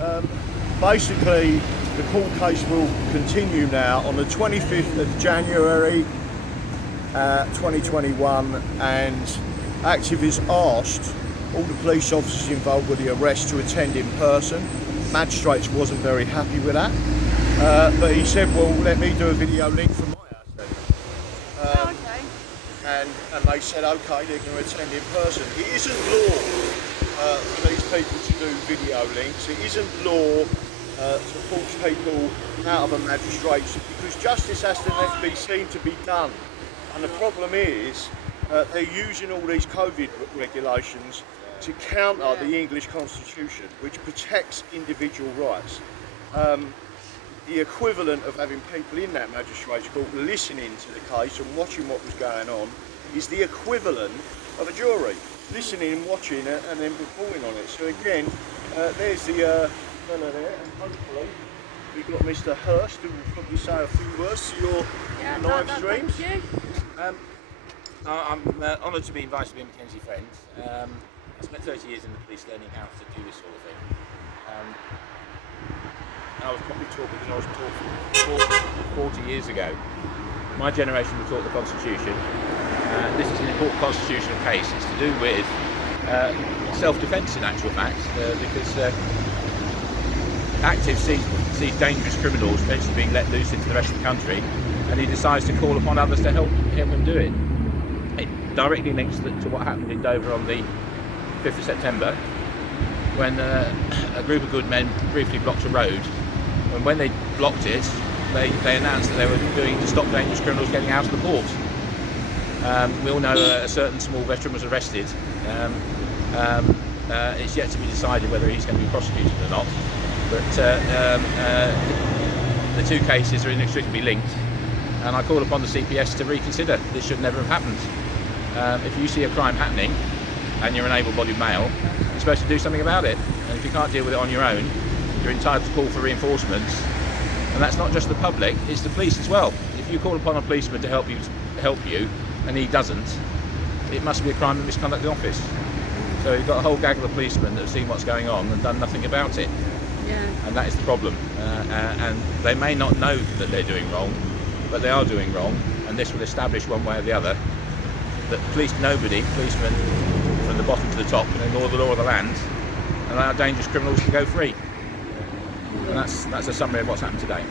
Um, Basically, the court case will continue now on the 25th of January 2021, and Active has asked all the police officers involved with the arrest to attend in person. Magistrates wasn't very happy with that, but he said, well, let me do a video link from my house then. Okay. And they said, okay, they're going to attend in person. It isn't law for these people to do video links. It isn't law to force people out of a magistrate's, because justice has to be seen to be done. And the problem is they're using all these COVID regulations to counter the English Constitution, which protects individual rights. The equivalent of having people in that magistrate's court listening to the case and watching what was going on is the equivalent of a jury, listening and watching it and then reporting on it. So again, there's the fellow there, and hopefully we've got Mr. Hurst, who will probably say a few words to your live streams. Thank you. I'm honoured to be invited to be a Mackenzie friend. I spent 30 years in the police learning how to do this sort of thing. And I was probably taught because I was taught 40 years ago. My generation was taught the Constitution. This is an important constitutional case. It's to do with self-defence in actual fact, because Active sees dangerous criminals potentially being let loose into the rest of the country, and he decides to call upon others to help him do it. It directly links to what happened in Dover on the 5th of September, when a group of good men briefly blocked a road. And when they blocked it, they announced that they were doing to stop dangerous criminals getting out of the port. We all know a certain small veteran was arrested. It's yet to be decided whether he's going to be prosecuted or not. But the two cases are inextricably linked, and I call upon the CPS to reconsider. This should never have happened. If you see a crime happening and you're an able-bodied male, you're supposed to do something about it. And if you can't deal with it on your own, you're entitled to call for reinforcements. And that's not just the public, it's the police as well. If you call upon a policeman to help you, and he doesn't, it must be a crime of misconduct in office. So you've got a whole gaggle of policemen that have seen what's going on and done nothing about it. Yeah. And that is the problem. And they may not know that they're doing wrong, but they are doing wrong, and this will establish one way or the other that policemen from the bottom to the top, can ignore the law of the land and allow dangerous criminals to go free. And that's a summary of what's happened today.